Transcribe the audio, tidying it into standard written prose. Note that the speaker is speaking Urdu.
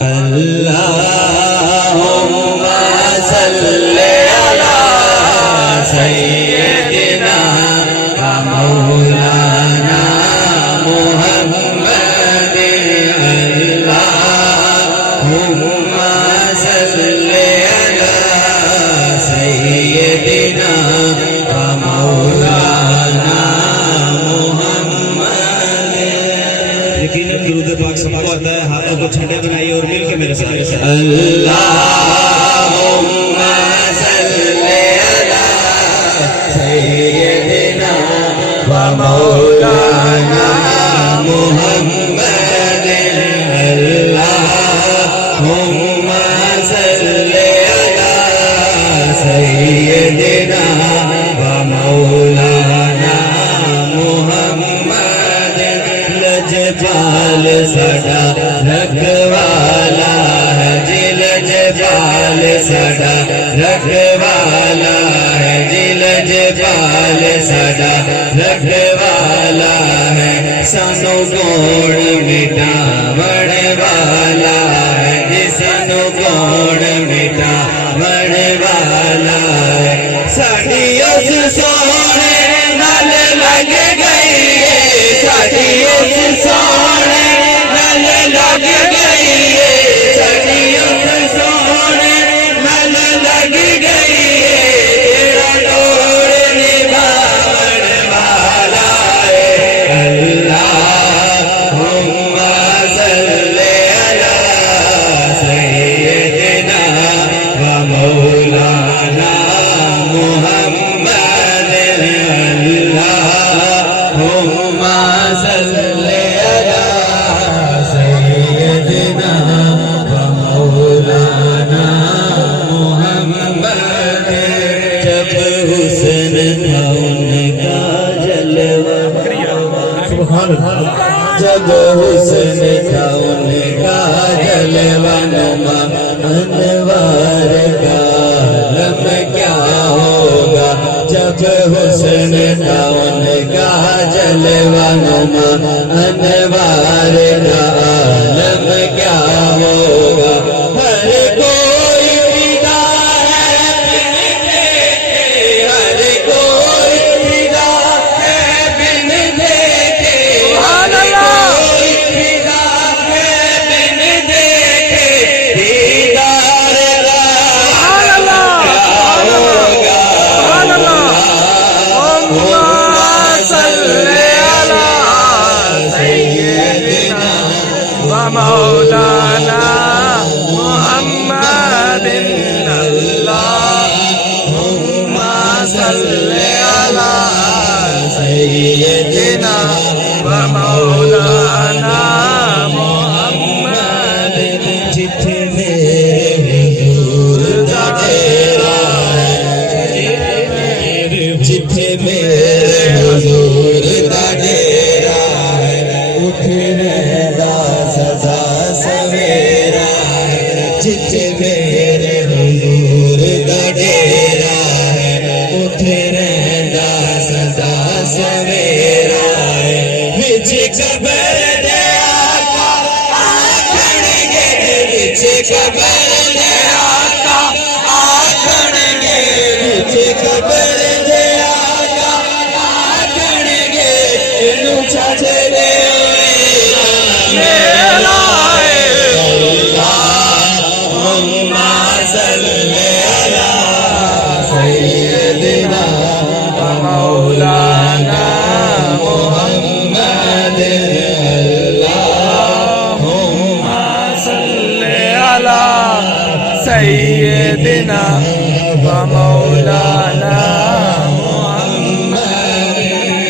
اللهم صل على سيدنا ومولانا محمد اللهم صل على سيدنا ومولانا محمد. یقیناً درود پاک سب کو آتا ہے. ہاتھوں کو ٹھنڈے بنائیے اور مل کے میرے ساتھ اللهم صل على سيدنا ومولانا محمد اللهم صل على سيدنا ومولانا محمد. لجپال سدا رکھوالا ہے جی لجپال سدا رکھوالا ہے جی لجپال سدا رکھوالا ہے. سانو کوڑ مٹاون والا ہے جی سانو کوڑ مٹاون والا ہے. ساڈی اس سونے نال لگ گئی ہے ساڈی اس سونے نال لگ گئی ہے ساڈی اس سونے نال لگ گئی ہے. تیرا ڈور نبھاون والا ہے. اللہم صل علی سیدنا ومولانا محمد اللہم صل علی سیدنا ومولانا محمد. جب حسن تھا ان کا جلوہ جب حسن تھا ان کا جلوہ نما انوار کا عالم کیا ہوگا. جب حسن تھا ان کا جلوہ نما انوار کا عالم کیا ہوگا. ہر کوئی فدا ہے بن دیکھے ہر کوئی فدا ہے بن دیکھے ہر کوئی فدا ہے بن دیکھے. دیدار اللہ کیا ہوگا. اللہم صل علی سیدنا ومولانا محمد اللہم صل علی سیدنا ومولانا محمد. جتھے میرے حضور دا ڈیرا ہے جتھے میرے حضور دا ڈیرا ہے اٹھ رہدا سدا سویرا ہے. جتھے میرے حضور دا ڈیرا ہے اٹھ رہدا سدا سویرا ہے. وچ قبر دے آقا آکھن گے وچ قبر دے آقا آکھن گے وچ قبر دے آقا آکھن گے اینوں چھڈ دے میرا اللہم صل علی سیدنا ومولانا محمد اللہم صل علی سیدنا ومولانا